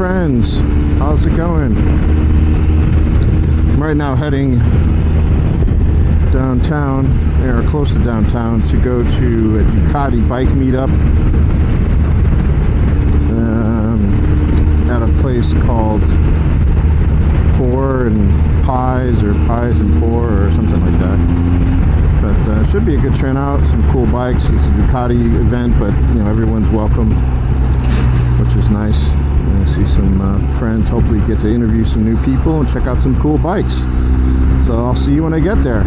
friends, how's it going? I'm right now heading downtown, or close to downtown, to go to a Ducati bike meetup at a place called Pour and Pies, or Pies and Pour, or something like that. But should be a good turnout, some cool bikes. It's a Ducati event, but you know, everyone's welcome, which is nice. I see some friends, hopefully get to interview some new people and check out some cool bikes. So I'll see you when I get there.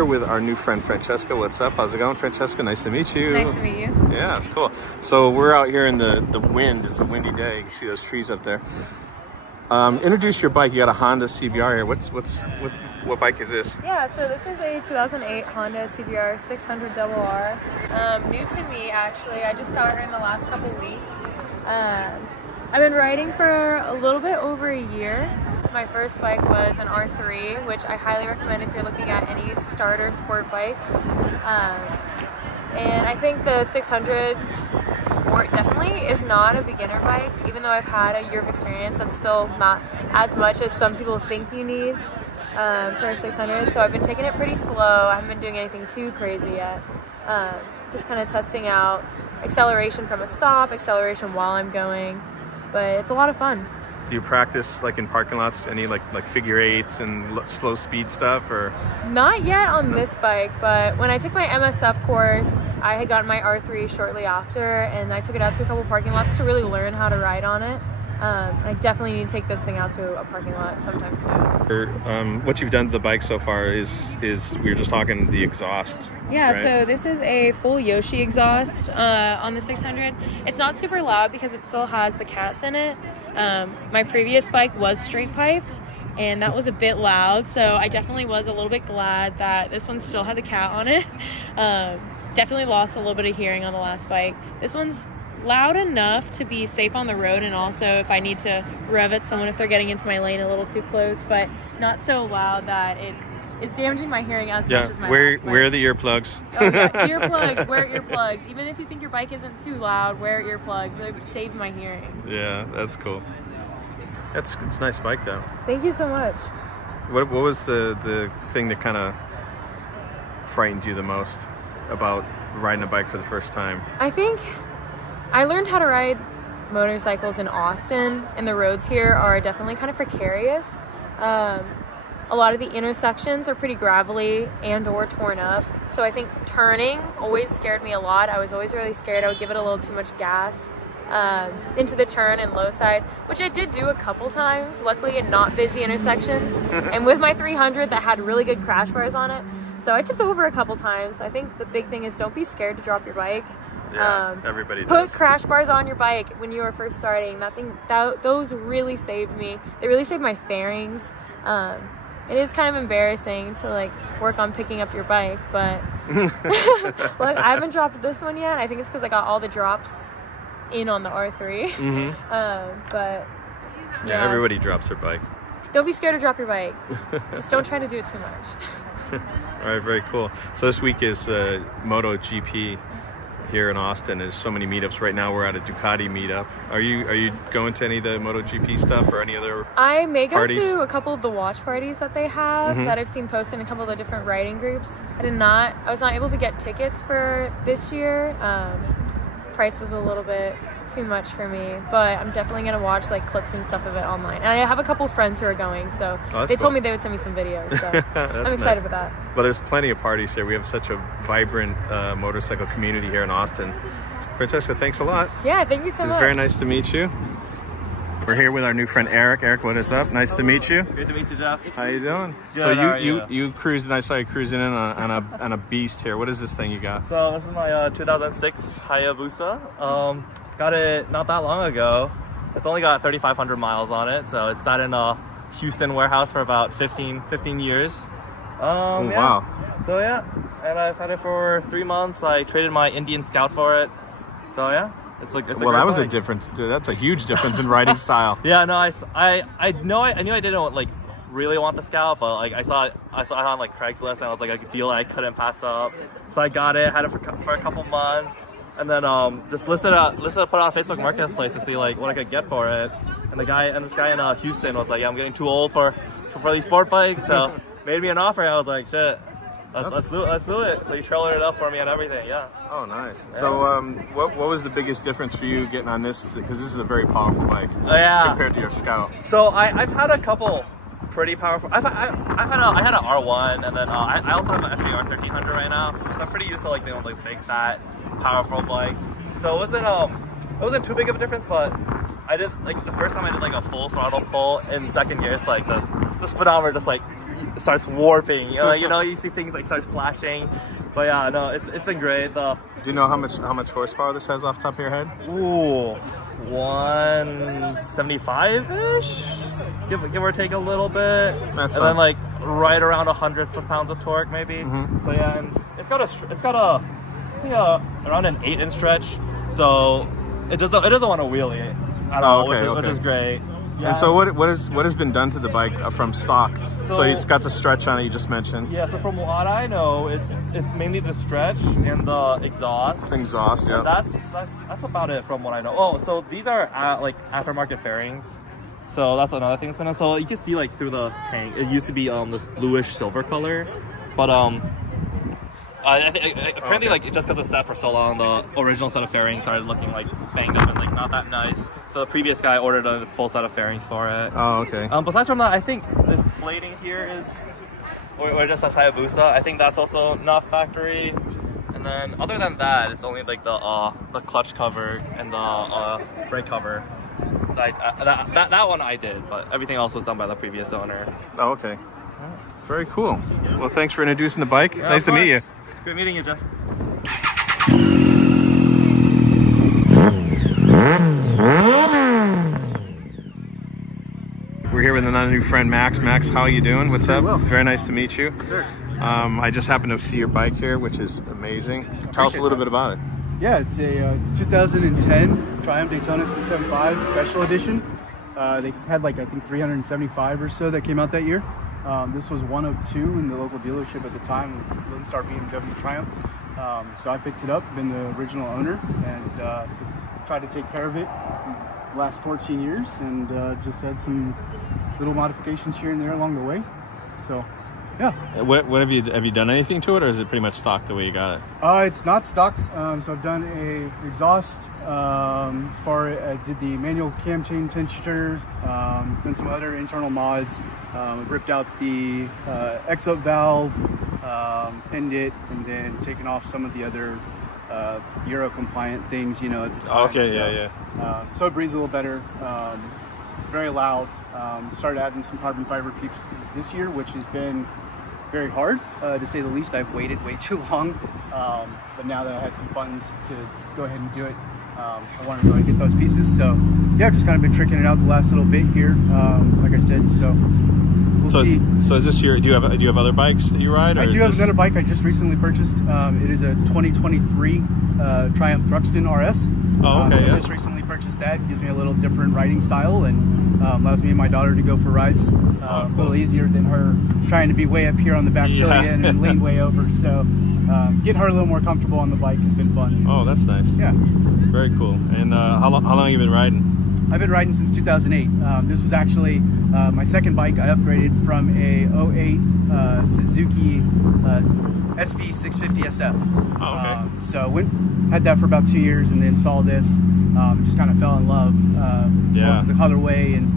With our new friend Franchesca. What's up? How's it going, Franchesca? Nice to meet you. Nice to meet you. Yeah, it's cool. So we're out here in the wind. It's a windy day. You can see those trees up there. Introduce your bike. You got a Honda CBR here. What bike is this? Yeah, so this is a 2008 Honda CBR 600RR. New to me, actually. I just got her in the last couple weeks. I've been riding for a little bit over a year. My first bike was an R3, which I highly recommend if you're looking at any starter sport bikes. And I think the 600 Sport definitely is not a beginner bike. Even though I've had a year of experience, that's still not as much as some people think you need for a 600. So I've been taking it pretty slow. I haven't been doing anything too crazy yet. Just kind of testing out acceleration from a stop, acceleration while I'm going. But it's a lot of fun. Do you practice like in parking lots, any like figure eights and slow speed stuff, or? Not yet on this bike, but when I took my MSF course, I had gotten my R3 shortly after, and I took it out to a couple parking lots to really learn how to ride on it. I definitely need to take this thing out to a parking lot sometime soon. What you've done to the bike so far is we were just talking the exhaust. Yeah, right? So this is a full Yoshi exhaust on the 600. It's not super loud because it still has the cats in it. My previous bike was straight piped, and that was a bit loud, so I definitely was a little bit glad that this one still had the cat on it. Definitely lost a little bit of hearing on the last bike. This one's loud enough to be safe on the road, and also if I need to rev at someone if they're getting into my lane a little too close, but not so loud that it is damaging my hearing as much as my last bike. Wear the earplugs. Oh yeah, earplugs, wear earplugs. Even if you think your bike isn't too loud, wear earplugs. They've saved my hearing. Yeah, that's cool. It's a nice bike though. Thank you so much. What was the thing that kind of frightened you the most about riding a bike for the first time? I think I learned how to ride motorcycles in Austin, and the roads here are definitely kind of precarious. A lot of the intersections are pretty gravelly and or torn up. So I think turning always scared me a lot. I was always really scared I would give it a little too much gas into the turn and low side, which I did do a couple times, luckily in not busy intersections. And with my 300 that had really good crash bars on it. So I tipped over a couple times. I think the big thing is don't be scared to drop your bike. Yeah, everybody does. Put crash bars on your bike when you were first starting. Those really saved me. They really saved my fairings. It is kind of embarrassing to like work on picking up your bike, but look, I haven't dropped this one yet. I think it's because I got all the drops in on the R3. Mm-hmm. But yeah, everybody drops their bike. Don't be scared to drop your bike. Just don't try to do it too much. All right, very cool. So this week is Moto-GP here in Austin. There's so many meetups right now. We're at a Ducati meetup. Are you going to any of the MotoGP stuff or any other I may go parties? to a couple of the watch parties that they have that I've seen posted in a couple of the different riding groups. I was not able to get tickets for this year. Price was a little bit too much for me, but I'm definitely going to watch like clips and stuff of it online. And I have a couple friends who are going, so they told me they would send me some videos, so I'm excited about that. Well, there's plenty of parties here. We have such a vibrant motorcycle community here in Austin. Francesca, thanks a lot. Yeah, thank you so much. It's very nice to meet you. We're here with our new friend Eric. Eric, what is up? Nice to meet you. Great to meet you, Jeff. How you doing? Good, so you cruised, and I saw you cruising in on a beast here. What is this thing you got? So this is my 2006 Hayabusa. Got it not that long ago. It's only got 3,500 miles on it, so it's sat in Houston warehouse for about 15 years. Oh, yeah. wow. So yeah, and I've had it for 3 months. I traded my Indian Scout for it. So yeah, it's like well, that was a difference. Dude, that's a huge difference in riding style. Yeah, no, I knew I didn't like really want the Scout, but like I saw it on like Craigslist, and it was like a deal I couldn't pass up. So I got it, had it for a couple months, and then just listed it, put it on Facebook Marketplace to see like what I could get for it. And this guy in Houston was like, yeah, I'm getting too old for these sport bikes, so made me an offer, and I was like, shit. Let's do it. So you trailered it up for me and everything, yeah. Oh, nice. So, what was the biggest difference for you getting on this? Because this is a very powerful bike compared to your Scout. So I've had a couple pretty powerful. I had an R1, and then I also have an FTR 1300 right now. So I'm pretty used to like big fat powerful bikes. So it wasn't too big of a difference, but I did like the first time I did like a full throttle pull in second gear. It's like the speedometer just like starts warping. You see things like start flashing. But yeah, no, it's been great. Do you know how much horsepower this has off the top of your head? Ooh, 175-ish, give or take a little bit. Then like right around 100 foot-pounds of torque maybe. So yeah, and it's got a I think around an 8-inch stretch. So it doesn't want to wheelie at all, which is great. Yeah. And so what has been done to the bike from stock? So it's got the stretch on it you just mentioned. Yeah, so from what I know, it's mainly the stretch and the exhaust. Exhaust, yeah. That's about it from what I know. Oh, so these are like aftermarket fairings. So that's another thing that's been on. So you can see like through the tank, it used to be this bluish silver color, but I think apparently like just because it's set for so long, the original set of fairings started looking like banged up and like not that nice. So the previous guy ordered a full set of fairings for it. Oh, okay. Besides from that, I think this plating here is, or just as Hayabusa. I think that's also not factory. And then other than that, it's only like the clutch cover and the brake cover. That one I did, but everything else was done by the previous owner. Oh, okay. Very cool. Well, thanks for introducing the bike. Yeah, nice to meet you. Good meeting you, Jeff. We're here with another new friend, Max. Max, how are you doing? What's up? Well. Very nice to meet you. Yes, sir. I just happened to see your bike here, which is amazing. Tell us a little bit about it. Yeah, it's a 2010 Triumph Daytona 675 Special Edition. They had like, I think 375 or so that came out that year. This was one of two in the local dealership at the time, Lone Star BMW Triumph. So I picked it up, been the original owner, and tried to take care of it the last 14 years, and just had some little modifications here and there along the way. So, yeah. What have you done anything to it, or is it pretty much stock the way you got it? It's not stock. So I've done a exhaust. As far as I did the manual cam chain tensioner, done some other internal mods. Ripped out the exit valve, pinned it, and then taken off some of the other Euro compliant things, at the time. Okay, so, yeah. So it breathes a little better. Very loud. Started adding some carbon fiber pieces this year, which has been very hard, to say the least. I've waited way too long, but now that I had some funds to go ahead and do it, I wanted to go and get those pieces. So yeah, I've just kind of been tricking it out the last little bit here, like I said. So we'll see. So is this your? Do you have other bikes that you ride? Or I do have another bike I just recently purchased. It is a 2023 Triumph Thruxton RS. Oh, okay. So I just recently purchased that. Gives me a little different riding style and allows me and my daughter to go for rides a little easier than her trying to be way up here on the back pillion and lean way over. So getting her a little more comfortable on the bike has been fun. Oh, that's nice. Yeah. Very cool. And how long have you been riding? I've been riding since 2008. This was actually my second bike. I upgraded from a 08 Suzuki SV650 SF. Oh, okay. So had that for about 2 years, and then saw this. Just kind of fell in love with the colorway and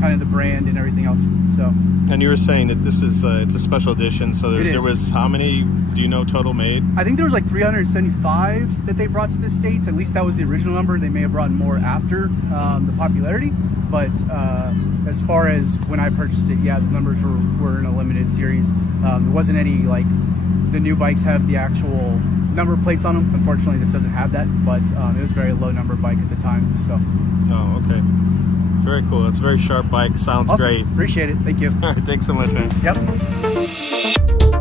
kind of the brand and everything else. So. And you were saying that this is it's a special edition. So there was how many? Do you know total made? I think there was like 375 that they brought to the States. At least that was the original number. They may have brought more after the popularity. But as far as when I purchased it, yeah, the numbers were in a limited series. There wasn't any like the new bikes have the actual number plates on them. Unfortunately, this doesn't have that, but it was a very low number bike at the time. So. Oh, okay. Very cool. It's a very sharp bike. Sounds Awesome. great. Appreciate it. Thank you. All right, thanks so much, man. Yep.